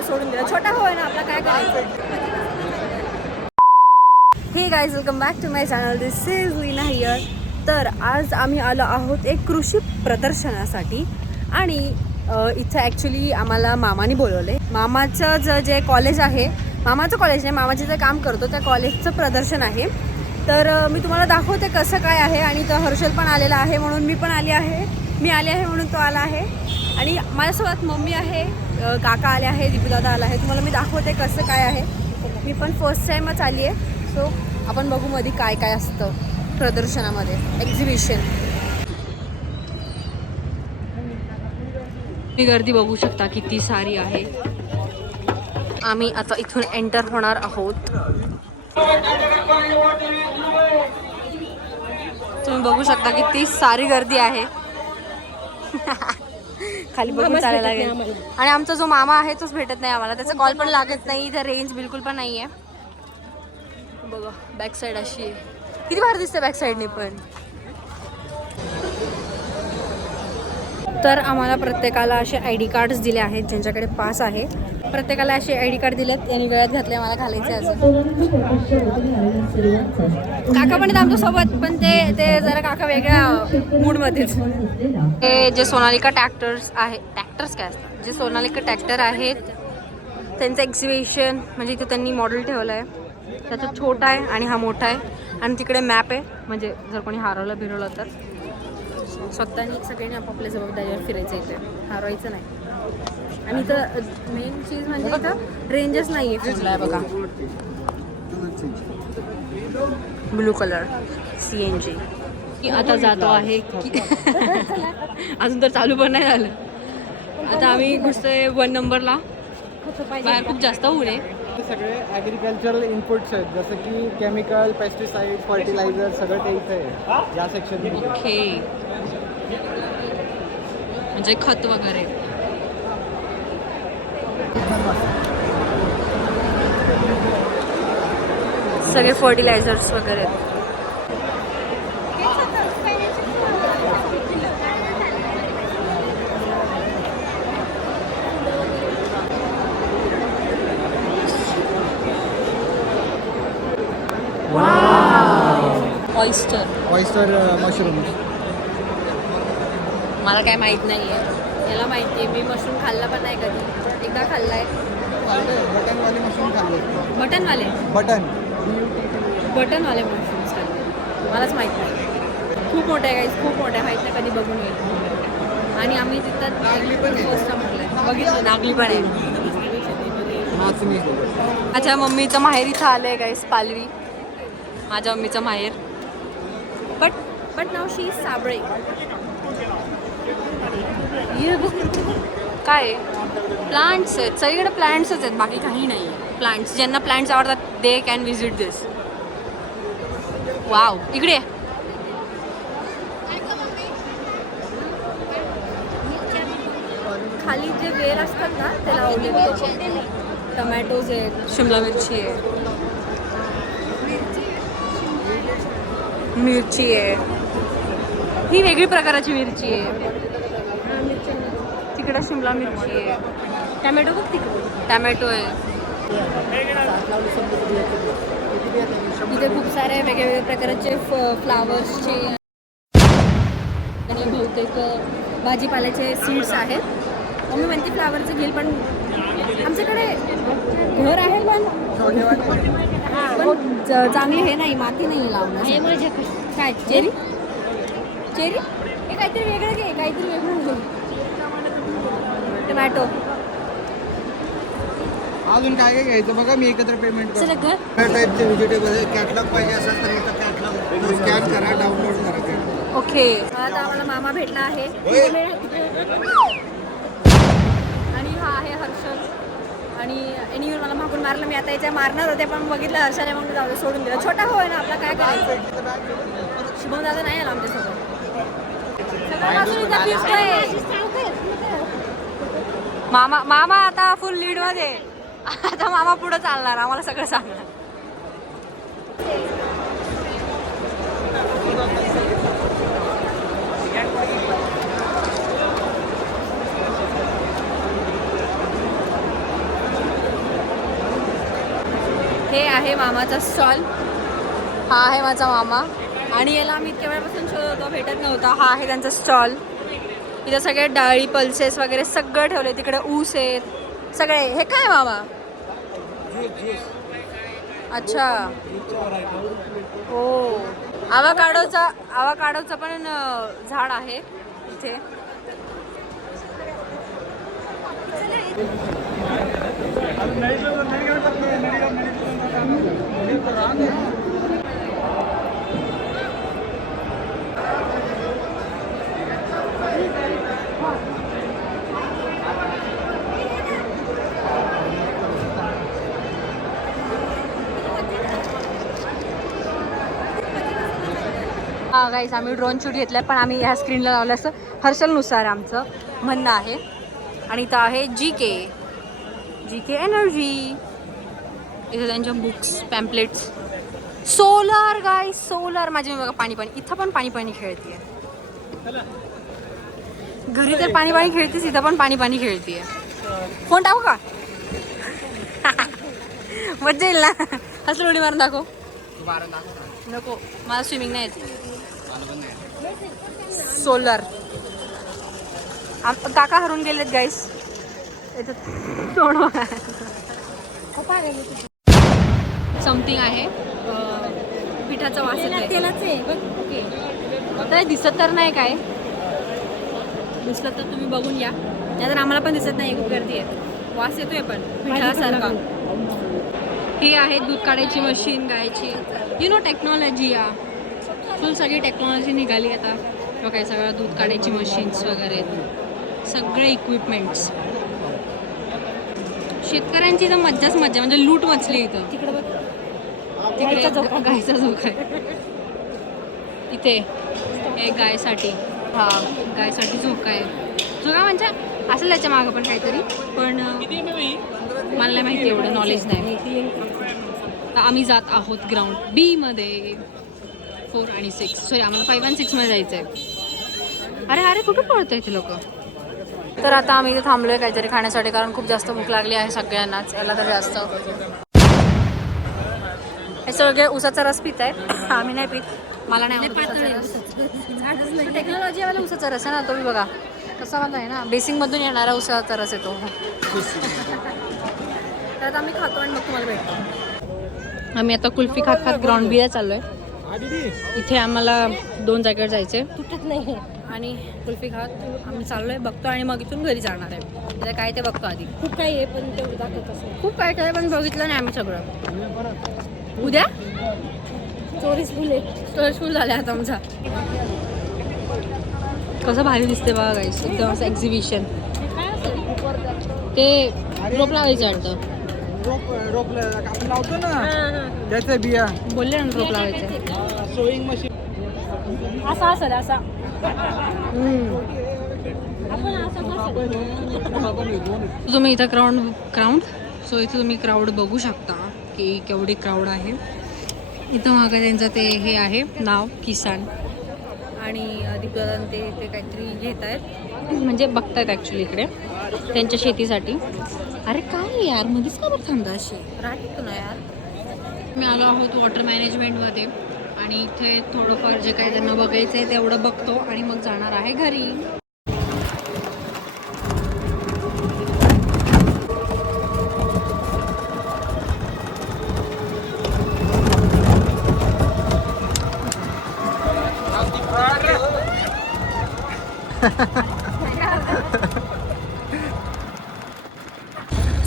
दे, सोडून दिला. छोटा हो आहे ना आपला, काय करायचं. Hey guys, welcome back to my channel. This is Leena here. तर आज आम्ही आलो आहोत एक कृषी प्रदर्शनासाठी आणि इथं ॲक्च्युली आम्हाला मामाने बोलवले. मामाचं जे कॉलेज आहे, मामाचं कॉलेज नाही, मामा जिथं काम करतो त्या कॉलेजचं प्रदर्शन आहे. तर मी तुम्हाला दाखवते कसं काय आहे. आणि तो हर्षल पण आलेला आहे म्हणून मी पण आली आहे, मी आली आहे म्हणून तो आला आहे. आणि माझ्यासोबत मम्मी आहे, काका आले आहे, दीपूदादा आला आहे. तुम्हाला मी दाखवते कसं काय आहे. मी पण फर्स्ट टाईमच आली आहे. सो आपण बघू मध्ये काय काय असतं प्रदर्शनामध्ये, एक्झिबिशन. ही गर्दी बघू शकता किती सारी आहे. आम्ही आता इथून एंटर होणार आहोत. तुम्ही बघू शकता किती सारी गर्दी आहे. खाली बघून चालायला लागेल. आणि आमचा जो मामा आहे तोच भेटत नाही आम्हाला, त्याचा कॉल पण लागत नाही. इथे रेंज बिलकुल पण नाही आहे. बघा बॅक साईड अशी आहे, किती भारी दिसते बॅक साईडने पण. तर आम्हाला प्रत्येकाला असे ID कार्ड्स दिले आहेत, ज्यांच्याकडे पास आहे. प्रत्येकाला असे ID कार्ड दिलेत, यांनी गळ्यात घातले. मला घालायचे अजून. काका पण आहेत आमच्यासोबत, पण ते जरा काका वेगळ्या मूडमध्येच. हे जे सोनालिका ट्रॅक्टर्स आहे, ट्रॅक्टर्स काय असतात, जे सोनालिका ट्रॅक्टर आहेत त्यांचं एक्झिबिशन, म्हणजे इथे त्यांनी मॉडेल ठेवलं आहे. त्याचा छोटा आहे आणि हा मोठा आहे. आणि तिकडे मॅप आहे, म्हणजे जर कोणी हरवलं बिरवलं तर स्वतःनी सगळ्यांनी आपापल्या जबाबदारीवर फिरायचं, इथे हरवायचं नाही. आणि इथं मेन चीज म्हणजे इथं रेंजच नाही आहे फुटला आहे बघा. Blue colour CNG. आता जातो आहे की अजून तर चालू पण नाही झालं. आता आम्ही घुसतोय 1 नंबरला. बाहेर खूप जास्त ऊन आहे. सगळे ॲग्रिकल्चरल इनपुट्स आहेत, जसं की केमिकल, पेस्टिसाइड, फर्टिलायझर, सगळं ते इथे आहे या सेक्शन. ओके, म्हणजे खत वगैरे. सगळे फर्टिलायझर्स वगैरे. Oyster mushroom. मला काय माहित नाही आहे, याला माहिती आहे. मी मशरूम खाल्ला पण नाही कधी, एकदा खाल्ला आहे. बटनवाले मशरूम खाल्ले. बटनवाले बटनवाले मशरूम्स खाल्ले, मलाच माहीत नाही. खूप मोठे आहे गाईस, खूप मोठे आहे, माहीत नाही कधी बघून येईल. आणि आम्ही तिथं नागली पण फर्स्ट म्हटलं बघितलं, नागली पण आहे. माझ्या मम्मीचं माहेर इथं आलं आहे गाईस, पालवी. माझ्या मम्मीचं माहेर. But now she Sable. काय प्लांट्स आहेत सगळीकडे, प्लांट्सच आहेत, बाकी काही नाही आहे. प्लांट्स, ज्यांना प्लांट्स आवडतात they can visit this. Wow, इकडे खाली जे वेल असतात ना ते लावले. टमॅटोज आहेत, शिमला मिरची आहे, मिरची आहे. ही वेगळी प्रकाराची मिरची आहे. तिकडे शिमला मिरची आहे. टमॅटो बघ, तिकडे टमॅटो आहे. इथे खूप सारे वेगवेगळ्या प्रकारचे फ्लावर्सचे आणि बहुतेक भाजीपाल्याचे सीड्स आहेत. मम्मी म्हणते फ्लावरचे घेईल, पण आमच्याकडे घर आहे पण चांगली हे नाही, माती नाही लावणार. काय चेरी हे काहीतरी वेगळं घे, काहीतरी वेगळं घे. टमॅटो. अजून काय काय घ्यायचं बघा, मी एकत्र पेमेंट चला घर. टाईपचे व्हेजिटेबल कॅटलॉग पाहिजे असेल तर इथं कॅटलॉग स्कॅन करा, डाउनलोड करा. ओके, आता आम्हाला मामा भेटला आहे. आणि हा आहे हर्षल. आणि यांनी मला मागून मारलं, मी आता याच्या मारणार होते पण बघितलं हर्षाने, मग जाऊ सोडून दिलं. छोटा हो आहे ना आपला, काय करायचं. शुभम दादा नाही आला आमच्यासोबत. मामा आता फुल लीड मध्ये. आता मामा पुढे चालणार, आम्हाला सगळं सांगणार. हे आहे मामाचा स्टॉल. हा आहे माझा मामा आणि याला आम्ही इतक्या वेळापासून शोधत होतो, भेटत नव्हता. हा आहे त्यांचा स्टॉल. इथं सगळे डाळी पल्सेस वगैरे सगळं ठेवले. तिकडे ऊस आहेत सगळे. हे काय मामा? अच्छा हो. आवाकाडोचा पण झाड आहे इथे. हा गाईस, आम्ही ड्रोन शूट घेतलाय पण आम्ही ह्या स्क्रीनला लावलं असं हर्षलनुसार आमचं म्हणणं आहे. आणि इथं आहे जी के एनर्जी. इथं त्यांच्या बुक्स पॅम्पलेट्स. सोलर गाईस, सोलर. माझी बघा पाणी इथं पण पाणी खेळतीये. घरी तर पाणी खेळतीस, इथं पण पाणी खेळतीये. फोन टाकू का? मज्जा येईल ना. हसलं उडी मारून दाखव. नको, मला स्विमिंग नाही येते. सोलर. काका हरून गेलेत गाईस. समथिंग आहे. पिठाचा वास येतोय. दिसत तर नाही काय. दिसलं तर तुम्ही बघून या. नाहीतर आम्हाला पण दिसत नाही. खूप गर्दी आहे. वास येतोय पण पिठासारखा. ही आहे दूध काढायची मशीन गायची. टेक्नॉलॉजी या फुल सगळी टेक्नॉलॉजी निघाली आता. बघाय सगळं दूध काढायची मशीन्स वगैरे सगळे इक्विपमेंट्स. शेतकऱ्यांची तर मज्जाच मज्जा, म्हणजे लूट मचली इथं. तिकडे गायचा झोका आहे इथे. हे गायसाठी. हा गायसाठी झोका आहे. झोका म्हणजे असेल त्याच्या मागं पण काहीतरी, पण मला नाही माहिती, एवढं नॉलेज नाही. तर आम्ही जात आहोत ग्राउंड बी मध्ये. 4 आणि 6 सॉरी, आम्हाला 5 आणि 6 मध्ये जायचं आहे. अरे कुठं पळत आहेत लोक. तर आता आम्ही इथे थांबलोय काहीतरी खाण्यासाठी, कारण खूप जास्त भूक लागली आहे सगळ्यांनाच. याला तर जास्त. हे सगळे उसाचा रस पित आहेत. आम्ही नाही पित. मला नाही आवडत. टेक्नॉलॉजीवाला उसाचा रस आहे ना, तो बी बघा कसा वाला आहे ना. बेसिंगमधून येणारा उसाचा रस येतो. तर आता आम्ही खातो आणि मग तुम्हाला भेटतो. आम्ही आता कुल्फी खात ग्राउंड बीला चाललोय. इथे आम्हाला 2 जागेवर जायचे. तुटत नाही. आणि कुल्फी खात आम्ही चाललोय. बघतो आणि मग इथून घरी जाणार आहे. तिथे काय ते बघतो आधी. खूप काही आहे पण ते दाखवत असं. खूप काय काय पण बघितलं नाही आम्ही सगळं. उद्या स्टोरेज फुल झाले आता आमचा. कसं भारी दिसते बघा गाईस. एकदम असं एक्झिबिशन. ते रोप लावायचं वाटतं. रोप आपण लावतो ना त्याच्या बिया. बोलले ना रोप लावायचं. सोईंग मशीन असा असेल असा. तुम्ही इथं क्राऊड सो इथं तुम्ही क्राऊड बघू शकता की केवढी क्राऊड आहे. इथं मागं त्यांचं ते हे आहे नाव किसान. आणि दीपदादा ते काहीतरी घेत आहेत, म्हणजे बघतायत ॲक्च्युली इकडे त्यांच्या शेतीसाठी. अरे काय यार, मध्येच का बघ थांबता अशी राहतो ना यार. मी आलो आहोत वॉटर मॅनेजमेंटमध्ये आणि इथे थोडंफार जे काही त्यांना बघायचं आहे तेवढं बघतो आणि मग जाणार आहे घरी.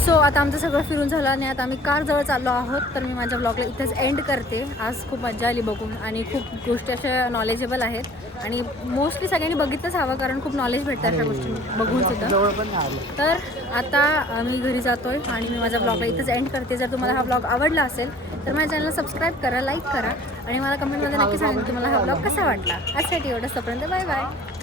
सो आता आमचं सगळं फिरून झालं आणि आता आम्ही कारजवळ चाललो आहोत. तर मी माझ्या ब्लॉगला इथेच एंड करते. आज खूप मजा आली बघून आणि खूप गोष्टी अशा नॉलेजेबल आहेत आणि मोस्टली सगळ्यांनी बघितलंच हवं, कारण खूप नॉलेज भेटतं अशा गोष्टी बघून सुद्धा. तर आता आम्ही घरी जातोय आणि मी माझ्या ब्लॉगला इथेच एंड करते. जर तुम्हाला हा ब्लॉग आवडला असेल तर माझ्या चॅनलला सबस्क्राईब करा, लाईक करा आणि मला कमेंटमध्ये नक्की सांगा की तुम्हाला हा ब्लॉग कसा वाटला. आजसाठी एवढंच. तोपर्यंत बाय बाय.